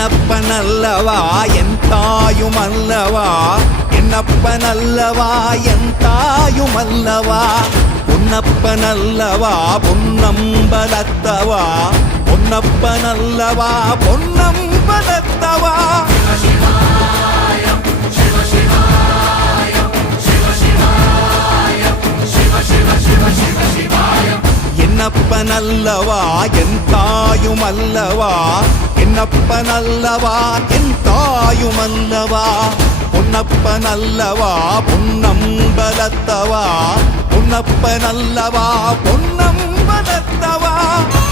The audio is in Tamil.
என்னப்பனல்லவா என் தாயுமல்லவா, என்னப்பனல்லவா என் தாயுமல்லவா, பொன்னப்பனல்லவா பொன்னம்பலத்தவா, பொன்னப்பனல்லவா பொன்னம்பலத்தவா. என்னப்பனல்லவா என் தாயுமல்லவா, என்னப்பனல்லவா என் தாயுமல்லவா, பொன்னப்பனல்லவா பொன்னம்பலத்தவா, பொன்னப்பனல்லவா பொன்னம்பலத்தவா.